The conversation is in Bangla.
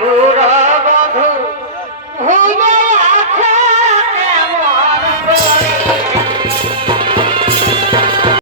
ঘোড়া বাঁধো। ভোলা